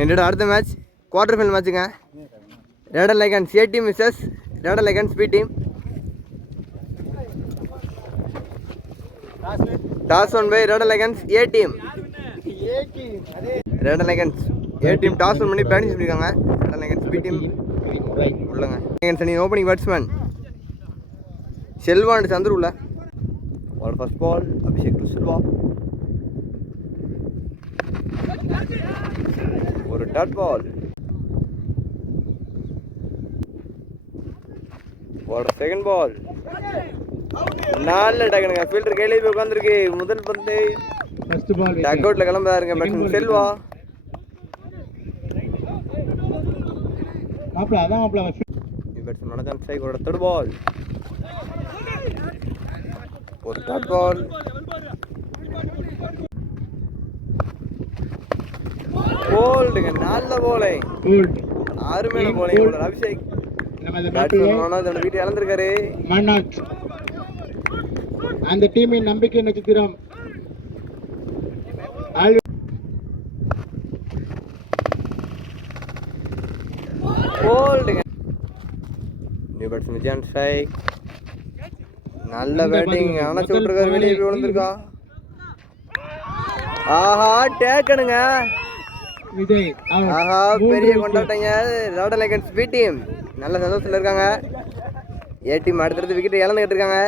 என்னோட அடுத்த match quarter final மேட்சுங்க. Red Lycans A team versus red Lycans B team. Toss won by red Lycans A team. Red Lycans A team toss won பண்ணி batting பண்ணியிருக்காங்க. Red Lycans B team உள்ளங்க. Lycans அணி opening batsman Selva and Chandru உள்ள. First ball Abhishek to Selva. ஒரு dot பால். Second ball நல்ல டக்குனுங்க. Fielder கையில போய் உட்காந்துருக்கு. முதல் பந்து டக் அவுட்ல கிளம்புறாருங்க பேட்ஸ்மேன் செல்வா. தேர்ட் பால் ஒரு டாட் பால். போல்டுங்க நல்ல போலை. அருமையான போலிங் அபிஷேக். வீட்டை இழந்திருக்காரு. அந்த டீமின் நம்பிக்கை நட்சத்திரம் நல்ல பேட்டிங். அணைச்சு விட்டுருக்காரு. வெளியே போய் விழுந்திருக்கா. ஆஹா டேக்கனுங்க. ஆஹா பெரிய கொண்டாட்டங்க. ரெட் லைகன்ஸ் பி டீம் நல்ல சந்தோஷத்துல இருக்காங்க. ஏ டீம் அடுத்தடுத்து விக்கெட் இழந்துகிட்டு இருக்காங்க.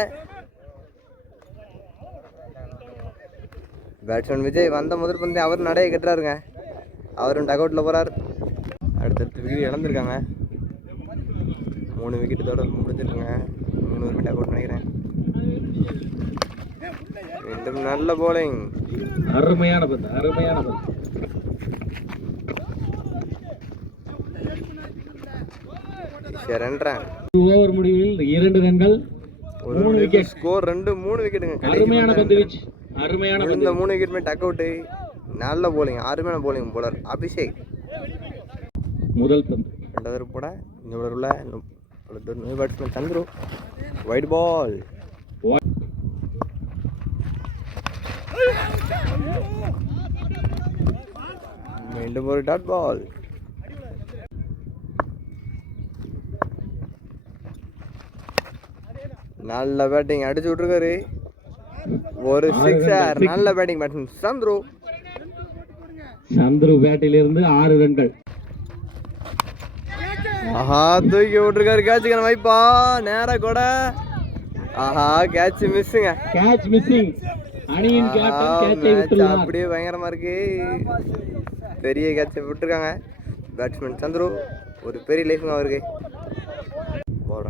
பேட்ஸ்மேன் விஜய் வந்த முதல் பந்து அவர் நடைய கட்டுறாருங்க. அவரும் டக் அவுட்ல போறார். அடுத்தடுத்து விக்கெட் இழந்திருக்காங்க. 3 விக்கெட் தோட முடிஞ்சிருக்குங்க. 3 விக்கெட் டக் அவுட் நினைக்கிறேன். மீண்டும் நல்ல போலிங். அருமையான பந்து அருமையான பந்து. ஓவர் முடிவில் 2 ரன்கள் 3 விக்கெட். ஸ்கோர் 2-3 விக்கெட்டுங்க. அருமையான பந்து வீச்சு. அருமையான பந்து. 3 விக்கெட்டுமே டக் அவுட். நல்ல போலிங். அருமையான போலிங் போலர் அபிஷேக். முதல் பந்து ரெண்டாவது போட இந்த போலர் உள்ள new batsman Chandru. Wide ball. மீண்டும் ஒரு டாட் பால். நல்ல பேட்டிங் அடிச்சு விட்டுருக்காரு. ஒரு சிக்ஸர். நல்ல batting batsman Chandru. Chandru battle இருந்து 6 ரன்கள். ஆஹா தூக்கி விட்டுருக்காரு. கேட்சுக்கான வாய்ப்பா நேரா கூட. ஆஹா கேட்ச் மிஸ்ஸுங்க. Catch missing. அணியின் கேப்டன் கேட்சை விட்டுள்ளார். அப்படியே பயங்கரமா இருக்கு. பெரிய கேட்சை விட்டுருக்காங்க பேட்ஸ்மேன் சந்துரு. ஒரு பெரிய லைஃப்ங்க அவருக்கு.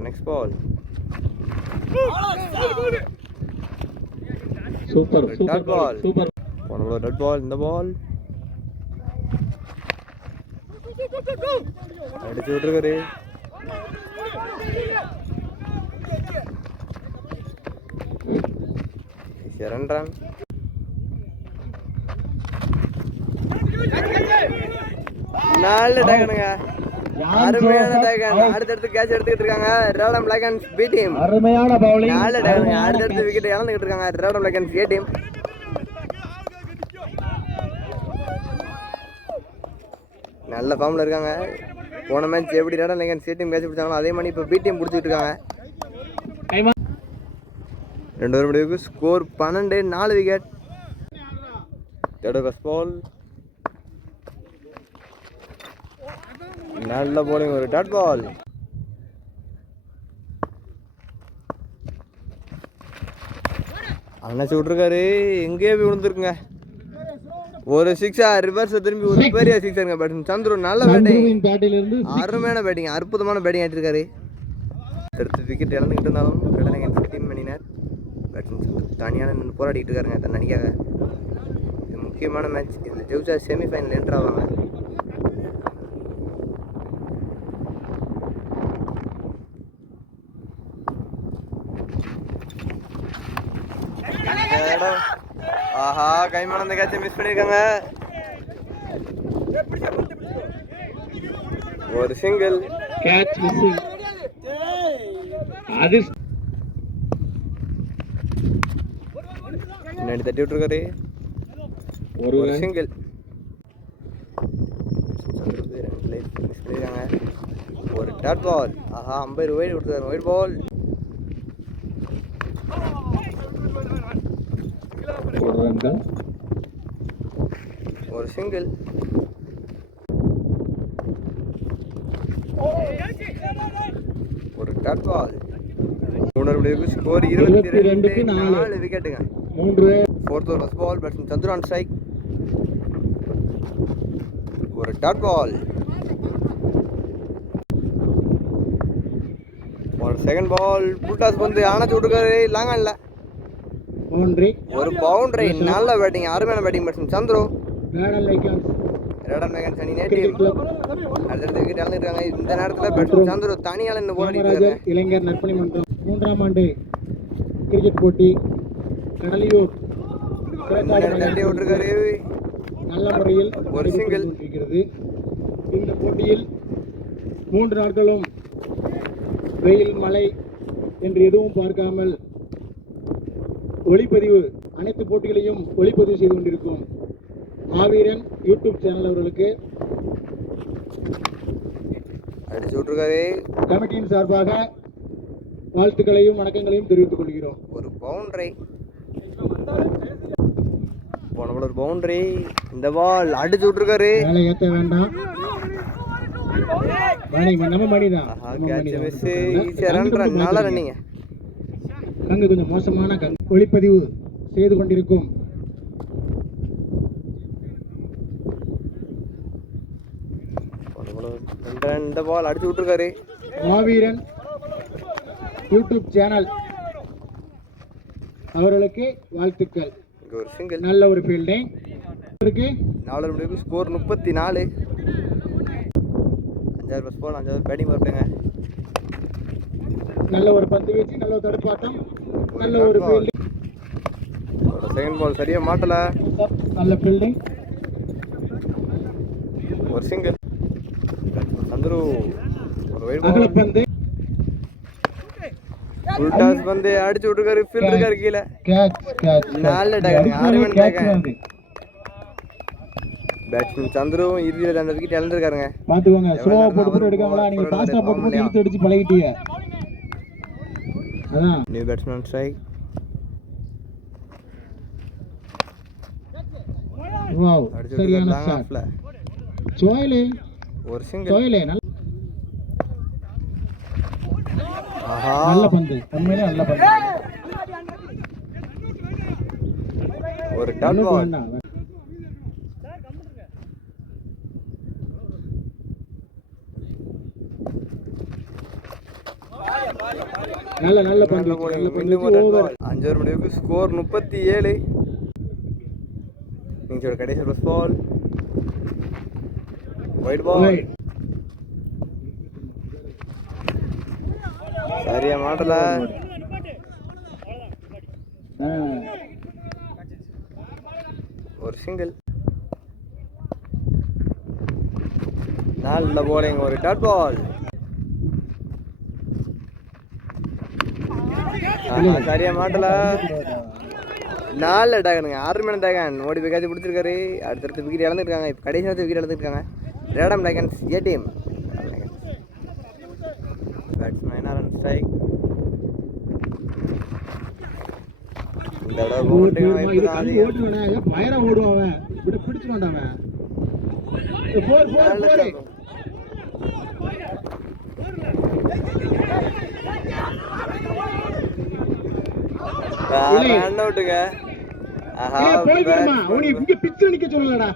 Next ball. Super super ball. Super. போன டாட் பால். இந்த பால் அடிச்சு விட்டுருக்காரு. ரன். நல்ல டேகனுங்க. அருமையான டேகன். அடுத்தடுத்து கேட்ச் எடுத்துக்கிட்டு இருக்காங்க ரெட் லைகன்ஸ் பி டீம். அருமையான பவுலிங். நல்ல டேகனுங்க. அடுத்தடுத்து விக்கெட் இழந்துகிட்டு இருக்காங்க ரெட் லைகன்ஸ் ஏ டீம். நல்ல ஃபார்ம்ல இருக்காங்க. போன மேட்ச் எப்படி red Lycans A team catch பிடிச்சாங்களோ அதே மாதிரி இப்போ பி டீம் பிடிச்சிட்டு இருக்காங்க. 2 ஓவர் முடிவுக்கு ஸ்கோர் 12. 4 விக்கெட். First ball. நல்ல போலிங். ஒரு டாட் பால். அணைச்சு விட்டுருக்காரு. எங்கேயே போய் விழுந்துருக்குங்க. ஒரு சிக்ஸர். ரிவர்ஸ் திரும்பி ஒரு பெரிய சிக்ஸருங்க பேட்ஸ்மேன் சந்துரு. நல்ல பேட்டிங். அருமையான பேட்டிங். அற்புதமான பேட்டிங் ஆகிட்டு இருக்காரு. அடுத்து விக்கெட் இழந்துக்கிட்டு இருந்தாலும் டீம் பண்ணினார் பேட்ஸ்மேன் தனியான நின்று போராடிட்டு இருக்காருங்க தன் அணிக்காக. இது முக்கியமான மேட்ச். இதில் ஜெயிச்சா செமிஃபைனல் என்ட்ரு ஆவாங்க. ஆஹா கைமான அந்த கேட்சை மிஸ் பண்ணிருக்காங்க. ஒரு சிங்கிள். Catch missing. அது முன்னாடி தட்டி விட்டுருக்காரு. ஒரு சிங்கிள். Dot ball. ஆஹா, அம்பையர் ஒயிட் கொடுத்தாரு. Wide ball. ஒரு ரன்கள். ஒரு சிங்கிள். ஒரு டாட் பால். மூணு ஸ்கோர் 22-4 விக்கெட்டுங்க. 3 4th over first ball. Batsman Chandru on strike. ஒரு டாட் பால். ஒரு செகண்ட் பால். புல்டாஸ் வந்து ஆனச்சு விட்டுருக்காரு. லாங் ஆன்ல பவுண்டரி. ஒரு பவுண்டரி. நல்ல பேட்டிங், அருமையான batting batsman Chandru. Radaan lichens Radaan lichens அணி நேட்டிவ். அடுத்தடுத்த விக்கெட் இழந்துருக்காங்க. இந்த நேரத்தில் பேட்ஸ்மேன் சந்துரு தனியால் இந்த போல் அடிக்கிறாரு. இளைஞர் நற்பணி மன்றம் 3ஆம் ஆண்டு கிரிக்கெட் போட்டி கடலியூர் தட்டி விட்டுருக்காரு. நல்ல முறையில் ஒரு சிங்கிள். இருக்கிறது. இந்த போட்டியில் 3 நாட்களும் வெயில் மழை என்று எதுவும் பார்க்காமல் ஒளிப்பதிவு அனைத்து போட்டிகளையும் ஒளிப்பதிவு செய்து கொண்டிருக்கும் மாவீரன் யூடியூப் சேனல் அவர்களுக்கு அடிச்சு விட்டுருக்காரு. கமிட்டியின் சார்பாக வாழ்த்துக்களையும் வணக்கங்களையும் தெரிவித்துக் கொள்கிறோம். ஒரு பவுண்டரி. போன பால் ஒரு பவுண்டரி. இந்த பால் அடிச்சு விட்டுருக்காரு. வேலை ஏற்ற வேண்டாம். நம்ம மணிதான். நல்ல ரன்னிங்க. கங்கு கொஞ்சம் மோசமான ஒளிப்பதிவு செய்து கொண்டிருக்கும் இந்த பால் அடிச்சு விட்டுருக்காரு. மாவீரன் யூடியூப் சேனல் அவர்களுக்கு வாழ்த்துக்கள். ஒரு சிங்கிள். நல்ல ஒரு ஃபீல்டிங் இருக்கு. 4 ரன்களுக்கு ஸ்கோர் 34. 5 பஸ் பால் 5 பேட்டிங் வரட்டுங்க. நல்ல ஒரு பந்து வீச்சு, நல்ல ஒரு தடுப்பாட்டம், நல்ல ஒரு ஃபீல்டிங். செகண்ட் பால் சரியா மாட்டல. நல்ல ஃபீல்டிங். ஒரு சிங்கிள். சந்துரு ஒரு வைட் அகல பால். பந்து. புல்டாஸ் வந்து அடிச்சு விட்டுருக்காரு. ஃபீல்ட் இருக்காரு கீழே. கேட்ச். நல்ல take. 6 run take. Batsman Chandru இறுதியில் அந்த விக்கெட் இழந்திருக்காருங்க. பாத்துக்கோங்க. ஸ்லோவா போட்டு எடுக்காமலா, நீங்க ஃபாஸ்டா போட்டு இழுத்து அடிச்சு பழகிட்டீங்க. அதான் நியூ பேட்ஸ்மேன் ஸ்ட்ரைக். வாவ், சரியான ஷாட். சோயிலே ஒரு சிங்கிள். சோயிலே ஆஹா, நல்ல பந்து. உண்மையிலே நல்ல பந்து. ஒரு டாட் பால். நல்ல பந்து. மீண்டும் ஒரு ஓவர். 5 ஓவர் முடிவுக்கு ஸ்கோர் 37. நீங்க கடைசி ஃபர்ஸ்ட் பால். வைட் பால். சரியா மாட்டல. ஒரு சிங்கிள். நல்ல போலிங். ஒரு டாட் பால். சரியா மாட்டல. நாலு டேகனுங்க. 6 மணி டேகன் ஓடி போய் காட்சி பிடிச்சிருக்காரு. அடுத்தடுத்து விக்கெட் இழந்துருக்காங்க. இப்போ கடைசி நேரத்தில் விக்கெட் இழந்துருக்காங்க. ரேடம் டேகன்ஸ் ஏடிஎம். Batsman on strike. இந்த தடவை பவுண்டரி வாய்ப்பு தான் அதிகம். பயரா ஓடுவான். பிடிச்சு மாட்டான். ரன் அவுட்டுங்க. ஆஹா, இங்க பிச்சு நிக்க சொல்லலடா.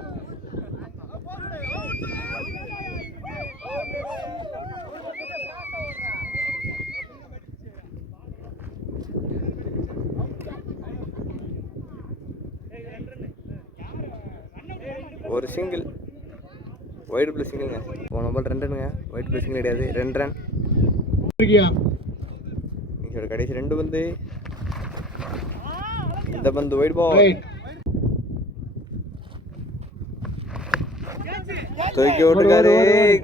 ஒரு சிங்கிள். ஒயிட் பிளஸ் சிங்கிள்ங்க. போன பால் 2 ரன்னுங்க. ஒயிட் பிளஸ் சிங்கிள் கிடையாது. 2 ரன். நீங்க கடைசி 2 பந்து. இந்த பந்து ஒயிட் பால். தூக்கி விட்டுக்காரு.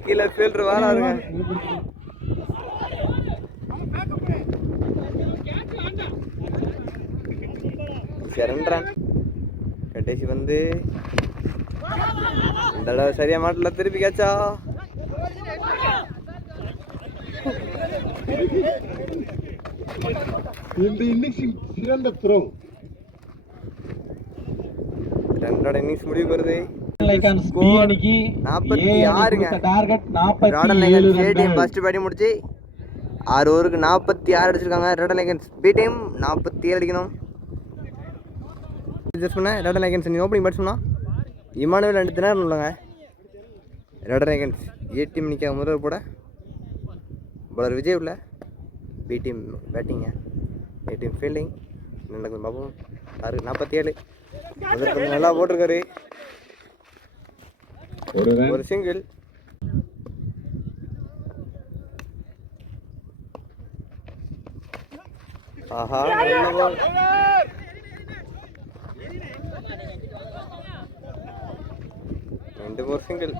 கீழே ஃபீல்டர் வராருங்க. 2 ரன். கடைசி வந்து இந்த தடவை சரியா மாட்டல. திருப்பி கேட்சா. இந்த இன்னிங்ஸின் சிறந்த த்ரோ. ரெண்டோட இன்னிங்ஸ் முடிவுக்கு வருது. லைகான்ஸ் பி அணிக்கு 46ங்க. Target Ratan 47 lichens A team ரன்கள். ஃபர்ஸ்ட் பேட்டிங் முடிச்சு 6 ஓவருக்கு 46 அடிச்சிருக்காங்க. ராடன் லைகன்ஸ் பி டீம் 47 அடிக்கணும். ஜஸ்ட் பண்ண ராடன் லைகன்ஸ் நீ ஓப்பனிங் பேட்ஸ்மனா இமானுவேல் 2 தினம் உள்ளங்க. ராடன் லைகன்ஸ் ஏ டீம் நிற்க முதல் போட பலர் விஜய் உள்ள பி டீம் பேட்டிங்க ஏ டீம் ஃபீல்டிங் நடக்கும் பாப்போம். 47 முதல் நல்லா போட்டிருக்காரு. ஒரு சிங்கிள். ஆஹா ரெண்டு ஒரு சிங்கிள்.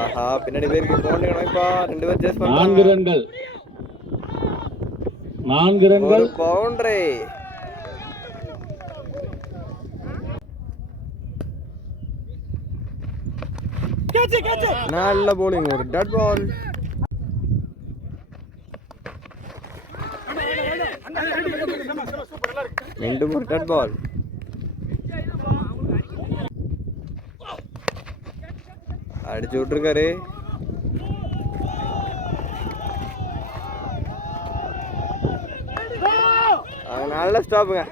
ஆஹா பின்னாடி பேருக்கு போண்டிங்கப்பா. 2 பேர் சேஸ் பண்றாங்க. 4 ரன்கள். பவுண்டரி. நல்ல bowling. ஒரு டாட் பால். மீண்டும் ஒரு டாட் பால். அடிச்சு விட்டுருக்காரு. நல்ல ஸ்டாப்புங்க.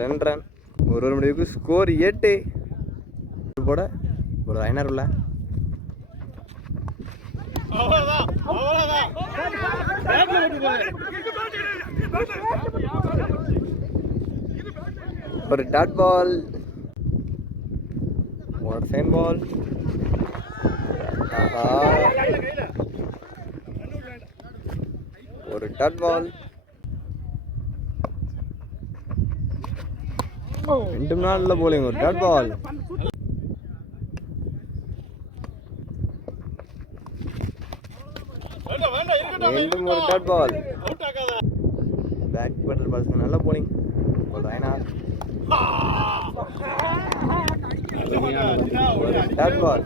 ரன் ரன் ஒரு முடிவுக்கு ஸ்கோர் 8 போட ஒரு ஐநர் உள்ள ஒரு டாட் பால். ஒரு சைன் பால். ஒரு டாட் பால். ரெண்டு நாள்ல போலிங். ஒரு டாட் பால். மீண்டும் ஒரு டாட் பால். பேக் பேட்டர் பால்ஸ் நல்ல போலிங். ஒரு ஐநார். ஒரு டாட் பால்.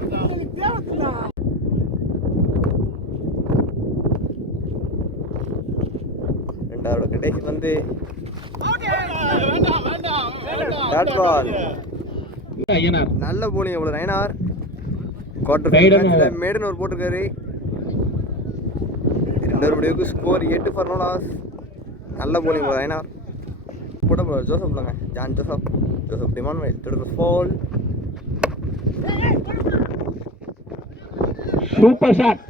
ரெண்டாவது கடைசி வந்து டாட் பால். நல்ல போலிங். எவ்வளவு ஐநார். குவார்டர் ஃபைனல்ல மேடன் ஒரு போட்டிருக்காரு. ரெண்டாவது முடிவுக்கு ஸ்கோர் 8 ஃபார் நோ லாஸ். நல்ல போலிங் ஒரு ஐநார் போட ஜோசப் இல்லைங்க. ஜான் ஜோசப் டிமான்வேல் தொடர் ஃபோல். Super shot.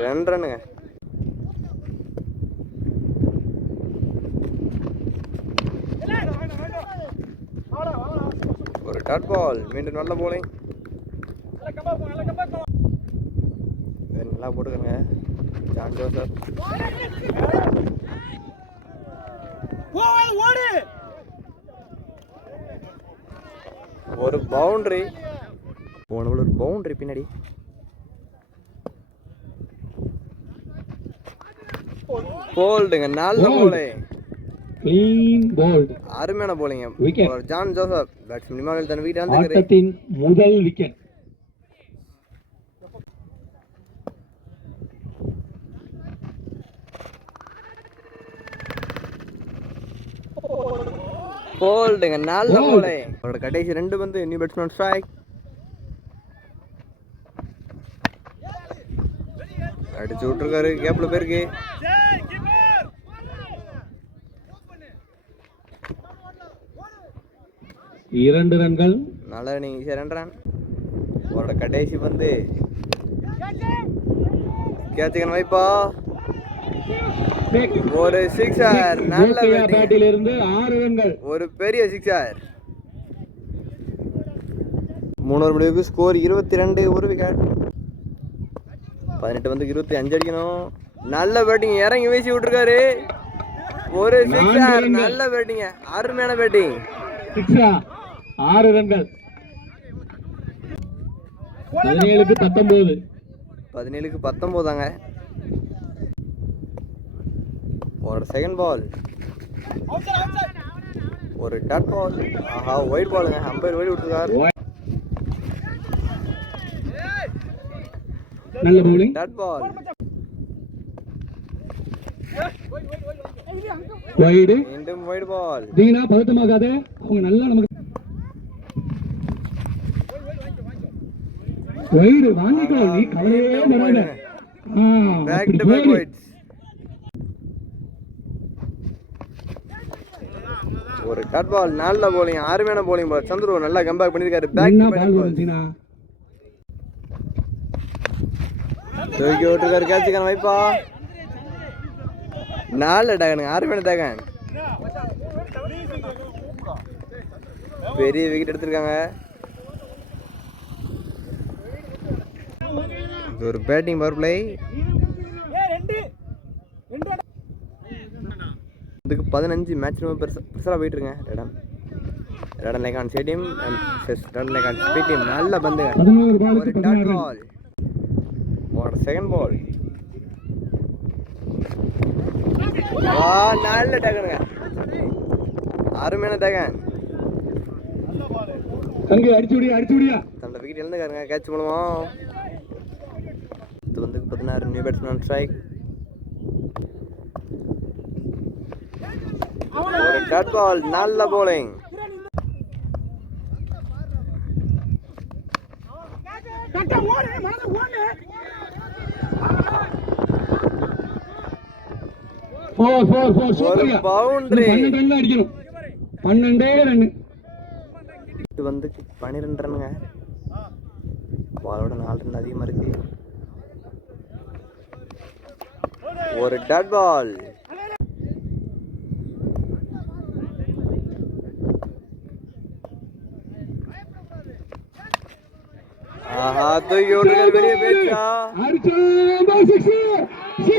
ரன்னுங்க. ஒரு டாட் பால். மீண்டும் நல்ல போலிங். நல்லா போட்டுக்கங்க ஜான் ஜோசப். ஒரு பவுண்டரி. போன ஒரு பவுண்டரி பின்னாடி. போல்டுங்க. நல்ல போலிங். Clean bowled. அருமையான போலிங். ஜான் ஜோசப் பேட்ஸ்மேன் இமானுவேல் தன் வீட்டு வந்து ஆட்டத்தின் முதல் விக்கெட். போல்டுங்க. நல்ல போலிங். அவரோட கடைசி 2 வந்து நியூ பேட்ஸ்மேன் ஸ்ட்ரைக். அடிச்சு விட்டுருக்காரு. கேப்ல பேருக்கு 2 ரன்கள். நல்லா நீங்க 2 ரன். அவரோட கடைசி வந்து கேட்சிக்கன் வைப்பா. ஒரு சிக்ஸர். நல்ல பேட்டில் இருந்து 6 ரன்கள். ஒரு பெரிய சிக்ஸர். 3 முடிவுக்கு ஸ்கோர் 22. ஒரு விக்கெட். 18 வந்து 25 அடிக்கணும். நல்ல பேட்டிங். இறங்கி வீசி விட்டுருக்காரு. ஒரு சிக்ஸர். நல்ல பேட்டிங். அருமையான பேட்டிங். 6 ரன்கள். 17க்கு 19. 17க்கு 19 ஒரு செகண்ட் பால், ஒரு டாட் பால். ஆஹா, ஒயிட் பாலுங்க. அம்பையர் ஒயிட் விட்டுருக்கார். நல்ல பவுலிங். Dot ball. வைடு. மீண்டும் ஒயிட் பால். தீனா பதட்டமாகாதே, அவங்க நல்லா நமக்கு வைடு வாங்கிக்கோ, நீ கவலையே பண்ணாத. Back to back wides. ஒரு டாட் பால். நல்ல bowling, அருமையான bowling பால். சந்துரு நல்லா கம்பேக் பண்ணிருக்காரு. Back to back ball. Deena தூக்கி விட்டுருக்காரு. கேட்சுக்கான வைப்பா. நல்ல டேகனுங்க, அருமையான டேகன். பெரிய விக்கெட் எடுத்திருக்காங்க. ஒரு பேட்டிங் பவர் பிளே. இதுக்கு 15 மேட்ச் ரொம்ப பெருசாக போயிட்டு இருங்க. ரெடன் லைக்கான் ஸ்டேடியம் ரெடன் லைக்கான் ஸ்டேடியம். நல்ல பந்து. ஒரு டாட் பால், ஒரு செகண்ட் பால். நல்ல டேகனுங்க, அருமையான டேகன். தன்னோட விக்கெட் இழந்துக்காருங்க கேட்ச் மூலமா. இது வந்து 16 நியூ பேட்ஸ்மேன் ஸ்ட்ரைக். ஒரு டாட் பால். நல்ல bowling. ஒரு பவுண்டரி. 12 ரன். இது வந்து 12 ரன்னுங்க. பாலோட 4 ரன் அதிகமா இருக்கு. ஒரு டாட் பால். ஆஹா, தூக்கி விட்டுருக்காரு. வெளியே போயிடுச்சா?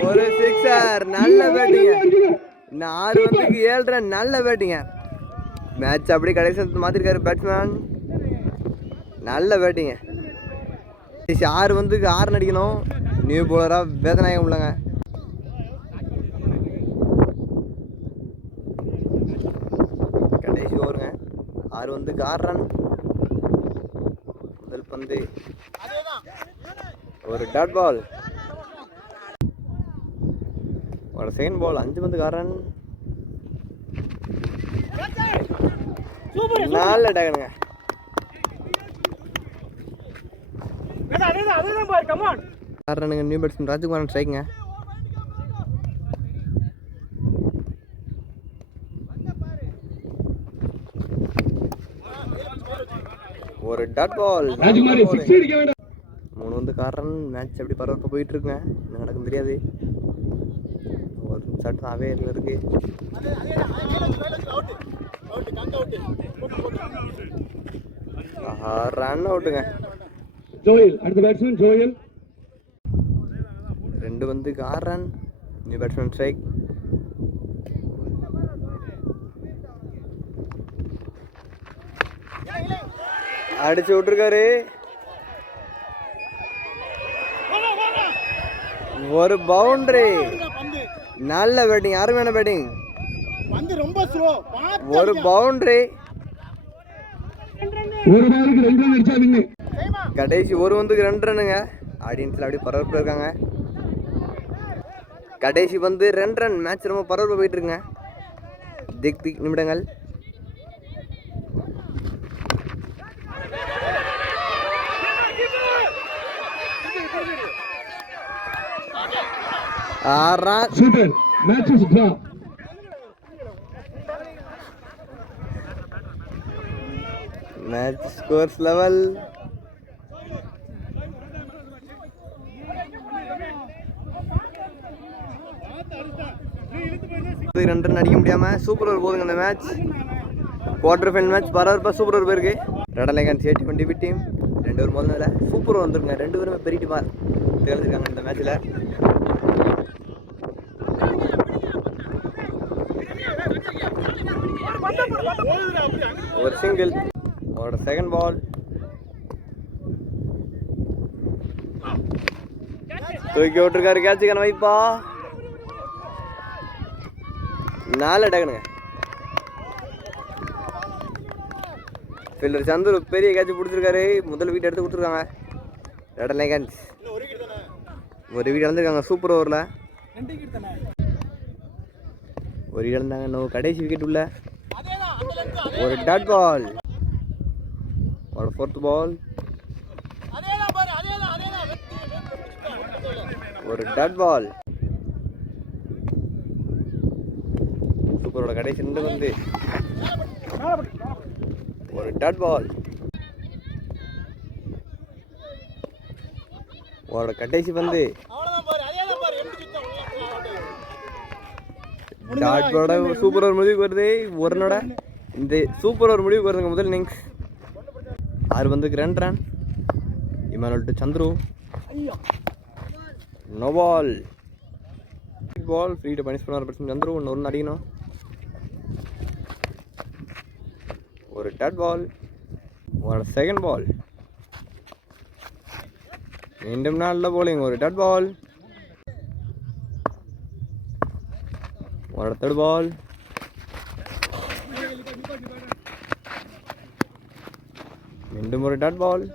ஒரு சிக்ஸர். நல்ல பேட்டிங்க. இன்னும் 6 வந்துக்கு 7 ரன். நல்ல பேட்டிங்க. மேட்ச் அப்படியே கடைசி மாத்திருக்காரு பேட்ஸ்மேன். நல்ல பேட்டிங்க. 6 வந்துக்கு 6 அடிக்கணும். நியூ போலரா வேதநாயகம் உள்ளங்க. கடைசி ஓவருங்க. 6 வந்துக்கு 6 ரன். முதல் பந்து. ஒரு டாட் பால், ஒரு செகண்ட் பால். 5 பந்துக்கு 6 ரன். நல்ல டேகனுங்க. ரன்னுங்க. நியூ பேட்ஸ்மேன் ராஜகுமாரன் ஸ்ட்ரைக்குங்க. ஒரு டாட் பால். 3 வந்து காரன். மேட்ச் எப்படி பரபரப்பாக போயிட்டு இருக்குங்க. என்ன நடக்கும் தெரியாது. ஒரு ஷாட் தான் அவேரில் இருக்கு. ரன் அவுட்டுங்க. ஜோயல் அடுத்த பேட்ஸ்மேன் ஜோயல். 2 வந்து 6 ரன். New batsman strike. அடிச்சு விட்டுருக்காரு. ஒரு பவுண்டரி. நல்ல பேட்டிங், அருமையான பேட்டிங். ஒரு பவுண்டரி. கடைசி ஒரு வந்துக்கு 2 ரன்னுங்க. ஆடியன்ஸ்ல அப்படியே பரபரப்பு இருக்காங்க. கடைசி வந்து 2 ரன். மேட்ச் ரொம்ப பரபரப்பு போயிட்டு இருக்குங்க. திக் நிமிடங்கள். Super. Match is draw. Match scores level. ரெண்டு ரன் அடிக்க முடியாம சூப்பர் ஓவர் போதுங்க இந்த மேட்ச். குவார்டர் ஃபைனல் மேட்ச் பரபரப்பா சூப்பர் ஓவர் போயிருக்கு. ரெடன் லைக்கான் T20 டீம் 2 ஓவர் முதல்ல சூப்பர் ஓவர் வந்துருங்க. 2 பேருமே பெரிய டீமா தேர்ந்தெடுக்காங்க இந்த மேட்ச்ல. ஒரு சிங்கிள், ஒரு செகண்ட் பால். தூக்கி விட்டுருக்காரு கேட்சுக்கான வைப்பா 4 அட்டாக்குனுங்க. ஃபீல்டர் சந்துரு பெரிய கேட்ச் பிடிச்சிருக்காரு. முதல் வீட்டை எடுத்து கொடுத்துருக்காங்க. ரெட் லைகன்ஸ் ஒரு வீடு இழந்திருக்காங்க சூப்பர் ஓவரில். ஒரு வீடு இழந்தாங்க. இன்னும் கடைசி விக்கெட் உள்ள ஒரு டாட் பால். ஒரு 4th பால். ஒரு டாட் பால். சூப்பரோட கடைசி 2 வந்து ஒரு டாட் பால். அவரோட கடைசி வந்து டாட் பாலோட சூப்பர் ஓவர் முடிவுக்கு வருது. ஒருனோட இந்த சூப்பர் ஓவர் முடிவுக்கு வருதுங்க. முதல் இன்னிங்ஸ் 6 பந்துக்கு 2 run. Emmanuel to Chandru. No ball. Ball free to punish பண்ணுவார் பர்சன் சந்துரு. ஒன்று அடிக்கணும். ஒரு டாட் பால். ஒரு செகண்ட் பால். மீண்டும் நல்ல போலிங். ஒரு டாட் பால். ஒரு 3rd பால். மீண்டும் ஒரு டாட் பால்.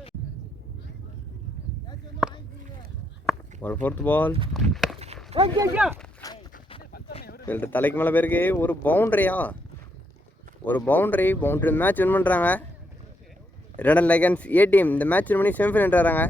ஒரு 4th பால். தலைக்கு மேலே பேருக்கு ஒரு பவுண்டரியா? ஒரு பவுண்டரி மேட்ச் வின் பண்ணுறாங்க. ரெட் லைகன்ஸ் A டீம் இந்த மேட்ச் வின் பண்ணி செமிஃபைனல் வராங்க.